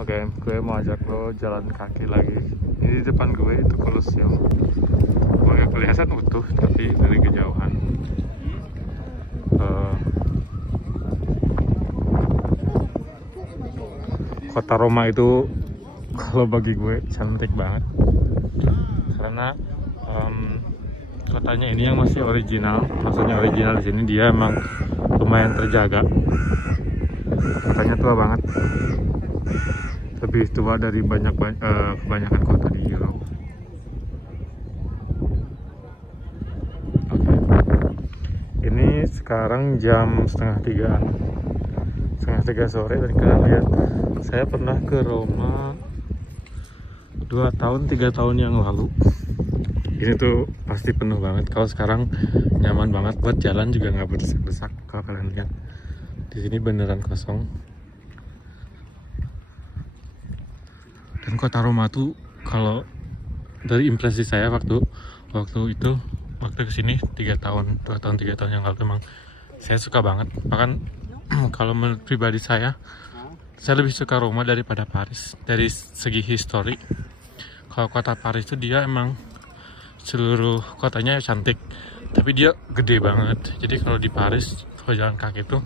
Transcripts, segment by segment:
Oke, gue mau ajak lo jalan kaki lagi. Ini di depan gue itu Colosseum. Gue nggak kelihatan utuh, tapi dari kejauhan. Kota Roma itu kalau bagi gue cantik banget. Karena kotanya ini yang masih original. Maksudnya original di sini dia emang lumayan terjaga. Kotanya tua banget. Lebih tua dari kebanyakan kota di Eropa. Oke. Ini sekarang jam setengah 3 sore, dan kalian lihat saya pernah ke Roma 2 tahun 3 tahun yang lalu. Ini tuh pasti penuh banget. Kalau sekarang nyaman banget buat jalan, juga nggak berdesak-desak. Kalau kalian lihat di sini beneran kosong. Dan kota Roma tuh, kalau dari impresi saya waktu kesini 2 tahun 3 tahun yang lalu, emang saya suka banget. Bahkan kalau menurut pribadi saya lebih suka Roma daripada Paris dari segi histori. Kalau kota Paris itu dia emang seluruh kotanya cantik, tapi dia gede banget. Jadi kalau di Paris, kalau jalan kaki itu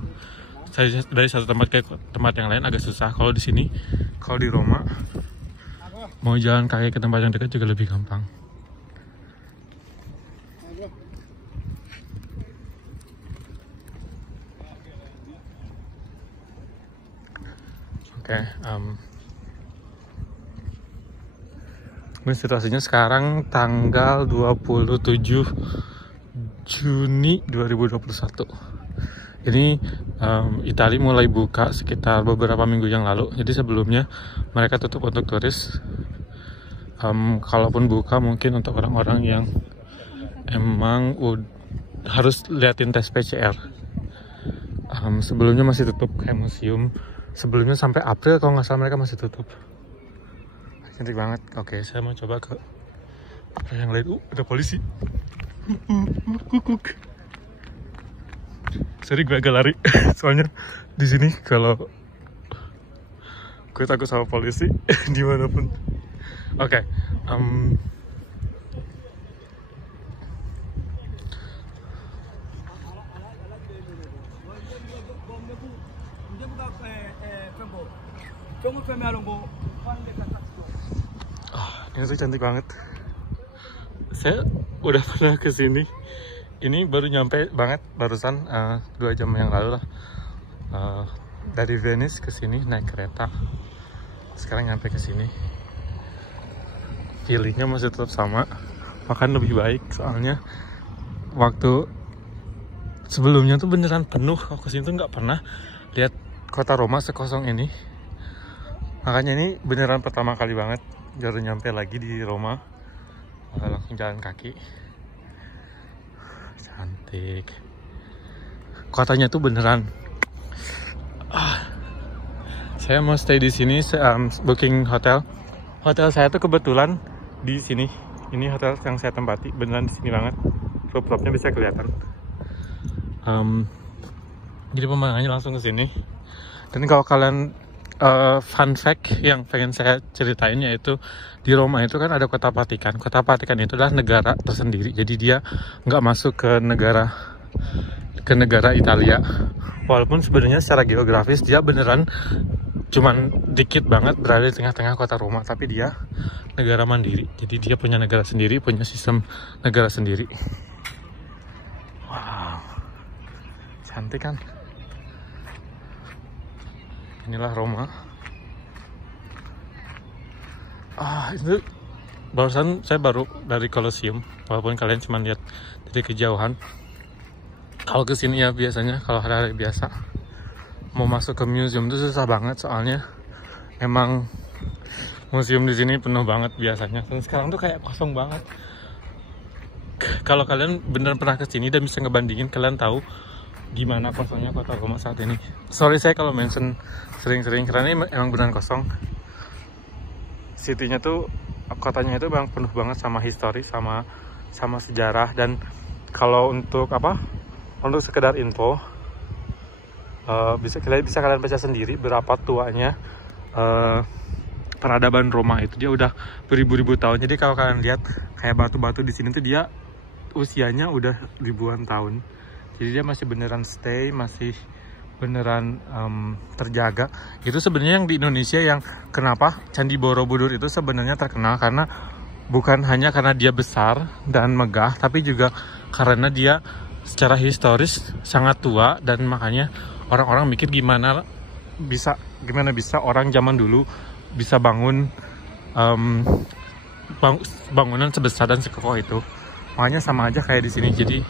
dari satu tempat ke tempat yang lain agak susah. Kalau di sini, kalau di Roma, mau jalan kaki ke tempat yang dekat juga lebih gampang. Oke, ini situasinya sekarang tanggal 27 Juni 2021. Ini Italia mulai buka sekitar beberapa minggu yang lalu. Jadi sebelumnya mereka tutup untuk turis. Kalaupun buka mungkin untuk orang-orang yang emang harus liatin tes PCR. Sebelumnya masih tutup, kayak museum. Sebelumnya sampai April kalau nggak salah mereka masih tutup. Cantik banget. Oke, saya mau coba ke yang lain. Ada polisi. Kukuk. Sorry, gue agak lari. Soalnya di sini kalau gue takut sama polisi dimanapun. Oke, ini tuh cantik banget. Saya udah pernah kesini. Ini baru nyampe banget barusan 2 jam yang lalu lah. Dari Venice ke sini naik kereta. Sekarang nyampe ke sini. Feelingnya masih tetap sama, bahkan lebih baik. Soalnya waktu sebelumnya tuh beneran penuh. Kalau kesini tuh nggak pernah lihat kota Roma sekosong ini. Makanya ini beneran pertama kali banget baru nyampe lagi di Roma. Langsung jalan kaki. Cantik. Kotanya tuh beneran. Saya mau stay di sini, booking hotel. Hotel saya tuh kebetulan di sini. Ini hotel yang saya tempati, beneran di sini banget. Rooftopnya bisa kelihatan. Jadi pemandangannya langsung ke sini. Dan kalau kalian fun fact yang pengen saya ceritain, yaitu di Roma itu kan ada kota Vatikan. Kota Vatikan itu adalah negara tersendiri. Jadi dia nggak masuk ke negara Italia. Walaupun sebenarnya secara geografis dia beneran cuman dikit banget berada di tengah-tengah kota Roma, tapi dia negara mandiri. Jadi dia punya negara sendiri, punya sistem negara sendiri. Wow, cantik kan? Inilah Roma. Itu barusan saya baru dari Colosseum, walaupun kalian cuma lihat dari kejauhan. Kalau kesini ya biasanya kalau hari-hari biasa mau masuk ke museum itu susah banget, soalnya emang museum di sini penuh banget biasanya. Dan sekarang tuh kayak kosong banget. Kalau kalian beneran pernah kesini dan bisa ngebandingin, kalian tahu gimana kosongnya kota Roma saat ini. Sorry saya kalau mention sering-sering, karena ini emang beneran kosong. City-nya tuh, kotanya itu bang penuh banget sama histori, sama sejarah. Dan kalau untuk sekedar info, bisa kalian baca sendiri berapa tuanya peradaban Roma itu dia udah beribu-ribu tahun. Jadi kalau kalian lihat kayak batu-batu di sini tuh dia usianya udah ribuan tahun. Jadi dia masih beneran stay, masih beneran terjaga. Itu sebenarnya yang di Indonesia yang kenapa Candi Borobudur itu sebenarnya terkenal karena bukan hanya karena dia besar dan megah, tapi juga karena dia secara historis sangat tua, dan makanya orang-orang mikir gimana bisa orang zaman dulu bisa bangun bangunan sebesar dan sekokoh itu. Makanya sama aja kayak di sini. Jadi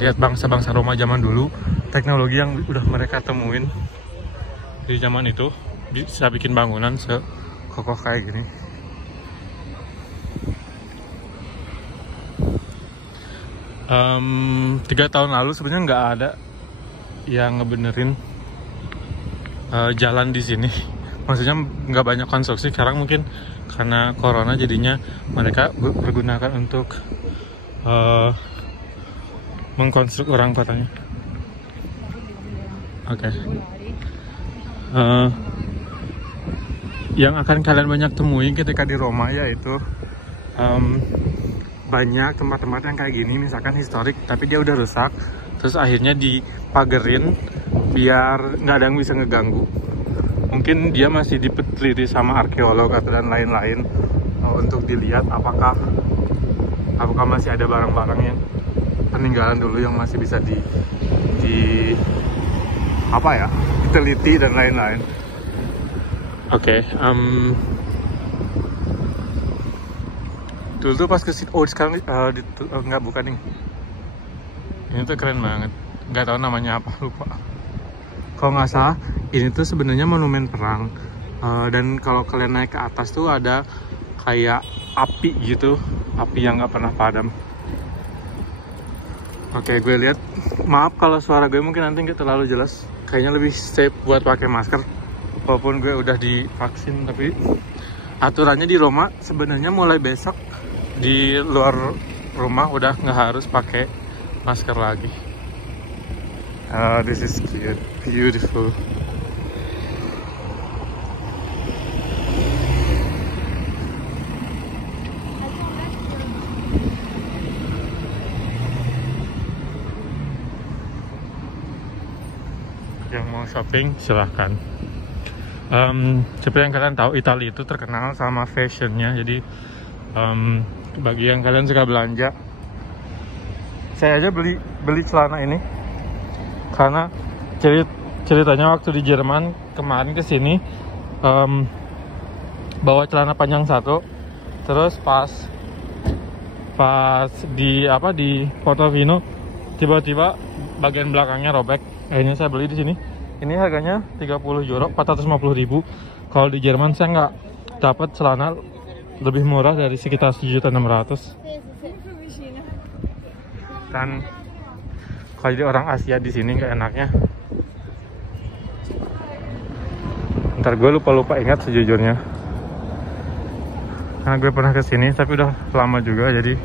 lihat bangsa-bangsa Roma zaman dulu, teknologi yang udah mereka temuin di zaman itu bisa bikin bangunan sekokoh kayak gini. Tiga tahun lalu sebenarnya nggak ada yang ngebenerin jalan di sini. Maksudnya nggak banyak konstruksi. Sekarang mungkin karena corona jadinya mereka bergunakan untuk mengkonstruk orang katanya. Oke. Yang akan kalian banyak temuin ketika di Roma yaitu banyak tempat-tempat yang kayak gini, misalkan historik tapi dia udah rusak, terus akhirnya dipagerin biar nggak ada yang bisa ngeganggu. Mungkin dia masih diteliti sama arkeolog atau dan lain-lain untuk dilihat apakah masih ada barang-barang yang peninggalan dulu yang masih bisa diteliti dan lain-lain. Oke, dulu tuh pas kesini, sekarang nggak, bukan nih. Ini tuh keren banget, nggak tahu namanya apa, lupa. Kalau nggak salah, ini tuh sebenarnya monumen perang. Dan kalau kalian naik ke atas tuh ada kayak api gitu, api yang nggak pernah padam. Oke, gue lihat. Maaf kalau suara gue mungkin nanti nggak terlalu jelas. Kayaknya lebih safe buat pakai masker. Walaupun gue udah divaksin, tapi aturannya di Roma sebenarnya mulai besok di luar rumah udah nggak harus pakai masker lagi. This is cute, beautiful. Yang mau shopping silahkan. Seperti yang kalian tahu, Italia itu terkenal sama fashionnya. Jadi bagi yang kalian suka belanja, saya aja beli celana ini karena ceritanya waktu di Jerman kemarin kesini bawa celana panjang satu, terus pas di Portofino tiba-tiba bagian belakangnya robek. Akhirnya saya beli di sini. Ini harganya 30 euro, 450.000. Kalau di Jerman saya nggak dapat celana lebih murah dari sekitar 1.600.000. Dan kalau jadi orang Asia di sini nggak enaknya, ntar gue lupa ingat sejujurnya. Karena gue pernah kesini tapi udah lama juga, jadi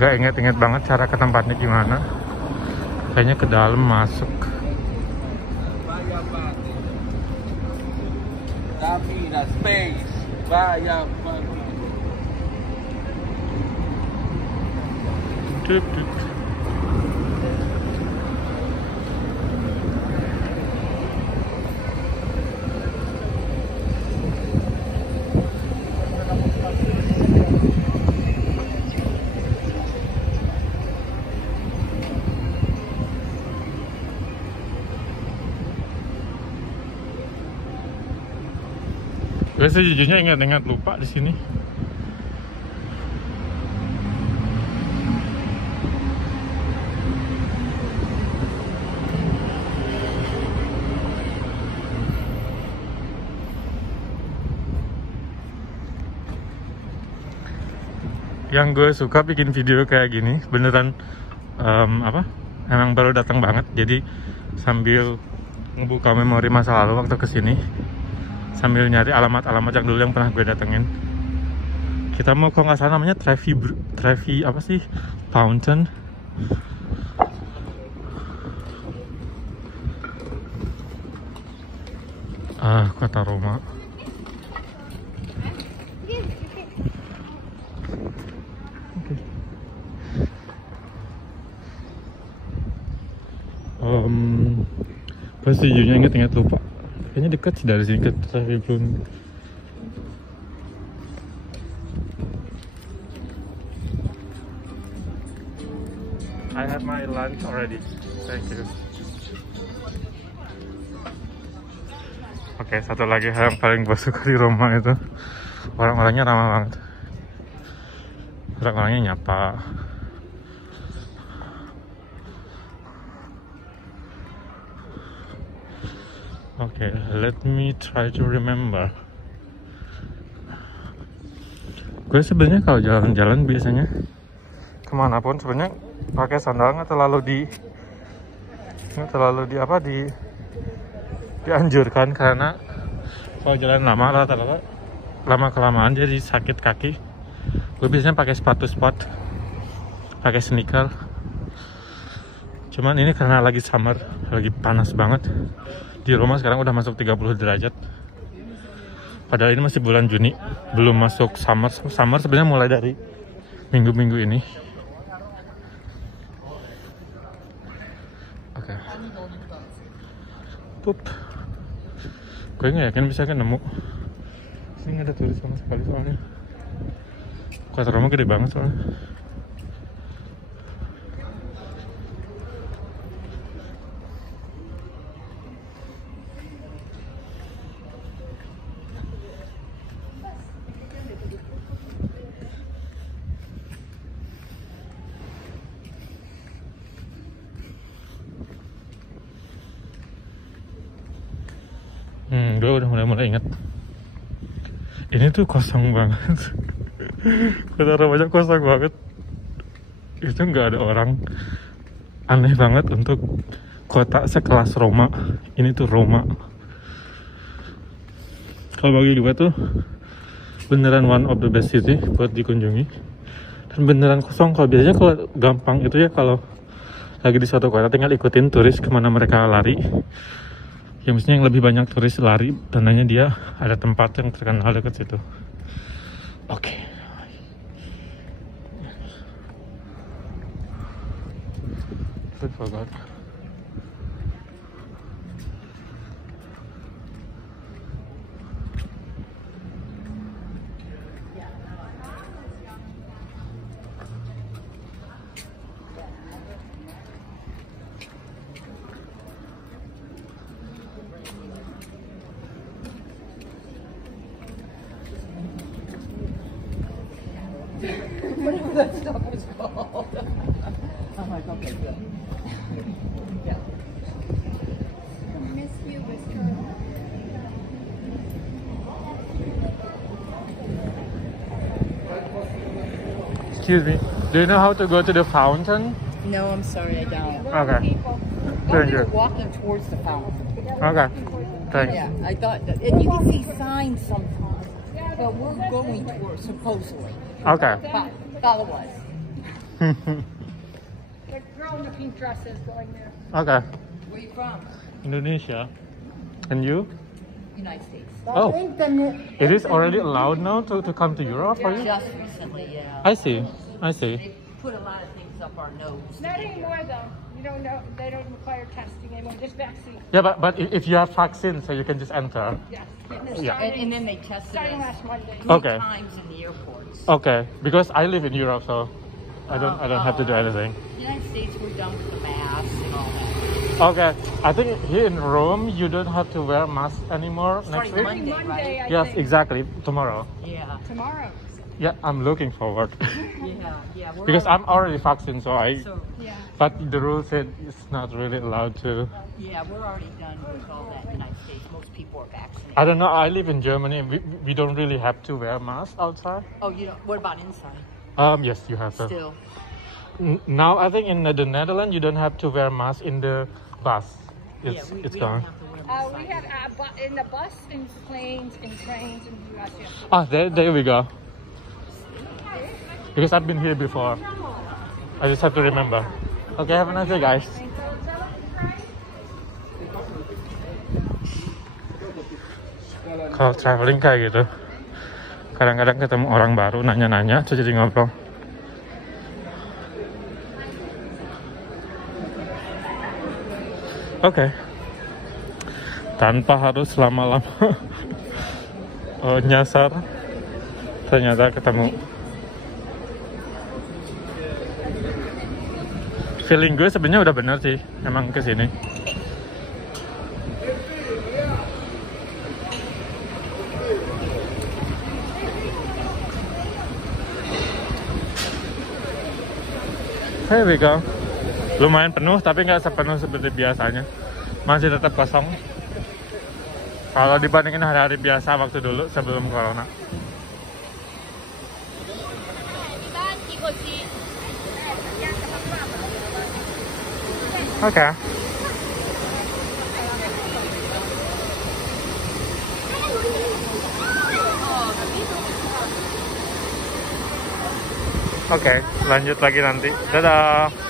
nggak inget banget cara ke tempatnya gimana. Kayaknya ke dalam masuk. Space, gue sejujurnya ingat lupa di sini. Yang gue suka bikin video kayak gini beneran emang baru datang banget, jadi sambil ngebuka memori masa lalu waktu kesini, sambil nyari alamat-alamat yang dulu yang pernah gue datengin. Kita mau, kalau nggak salah namanya Trevi apa sih, Fountain. Kota Roma. Gue si Yunya inget lupa. Kayaknya dekat sih dari sini ke Tribun. I have my lunch already. Thank you. Oke, satu lagi hal yang paling gue suka di Roma itu orang-orangnya ramah banget. Orang-orangnya nyapa. Oke, let me try to remember. Gue sebenarnya kalau jalan-jalan biasanya kemanapun sebenarnya pakai sandal nggak terlalu dianjurkan, karena kalau jalan lama rata-rata lama kelamaan jadi sakit kaki. Gue biasanya pakai sepatu sport, pakai sneaker. Cuman ini karena lagi summer, lagi panas banget. Di Roma sekarang udah masuk 30 derajat. Padahal ini masih bulan Juni, belum masuk summer. Summer sebenarnya mulai dari minggu-minggu ini. Oke. Pup. Gue nggak yakin bisa nemu. Sini nggak ada turis sama sekali soalnya. Kota Roma gede banget soalnya. Gue udah mulai ingat. Ini tuh kosong banget. Kota Roma kosong banget. Itu nggak ada orang. Aneh banget untuk kota sekelas Roma. Ini tuh Roma. Kalau bagi gue tuh beneran one of the best city buat dikunjungi. Dan beneran kosong. Kalau biasanya kalau gampang itu ya kalau lagi di suatu kota tinggal ikutin turis kemana mereka lari. Ya mestinya yang lebih banyak turis lari, tandanya dia ada tempat yang terkenal dekat situ. Oke. Good for God. That's not what it's called. I'm like, okay, good. Yeah. Miss you, Mr. Excuse me. Do you know how to go to the fountain? No, I'm sorry, I don't. Okay. Oh, Thank you're you. walking towards the fountain. Okay. Thanks. Yeah, I thought that. And you can see signs sometimes. But we're going towards, supposedly. Okay. Follow us. The girl in the pink dress is going there. Okay. Where you from? Indonesia. And you? United States. Oh. It is already allowed now to come to Europe for you? Just recently, yeah. I see. They put a lot of things up our nose. Not anymore, though. You don't know. They don't require testing anymore. Just vaccine. Yeah, but if you have vaccine, so you can just enter. Yes. Yeah. And then they tested Starting us last Monday. 3 Okay. times in the airports. Okay, because I live in Europe, so I don't have to do anything. United States, we're done with the masks and all that. Okay, I think here in Rome you don't have to wear mask anymore next Starting week. Monday, Monday, right? I Yes, think. exactly. Tomorrow. Yeah, Tomorrow. Yeah, I'm looking forward yeah. We're because already- I'm already vaccinated, so So, Yeah. But the rule said it's not really allowed to. yeah, we're already done with all that in the United States. Most people are vaccinated. I don't know. I live in Germany. We don't really have to wear masks outside. Oh, you know, what about inside? Yes, you have to. Still. Now I think in the Netherlands you don't have to wear mask in the bus. Yeah, It's we it's don't gone. have to wear masks. We have in the bus, in planes, in trains, in the U.S. Yes. Ah, there we go. Because I've been here before. I just have to remember. Okay, have a nice day, guys. Kalau traveling kayak gitu, kadang-kadang ketemu orang baru, nanya-nanya, terus jadi ngobrol. Oke. tanpa harus lama-lama nyasar. Ternyata ketemu. Feeling gue sebenarnya udah bener sih, emang kesini. Here we go. Lumayan penuh, tapi nggak sepenuh seperti biasanya. Masih tetap kosong. Kalau dibandingin hari-hari biasa waktu dulu sebelum corona. Oke. Oke, lanjut lagi nanti. Dadah.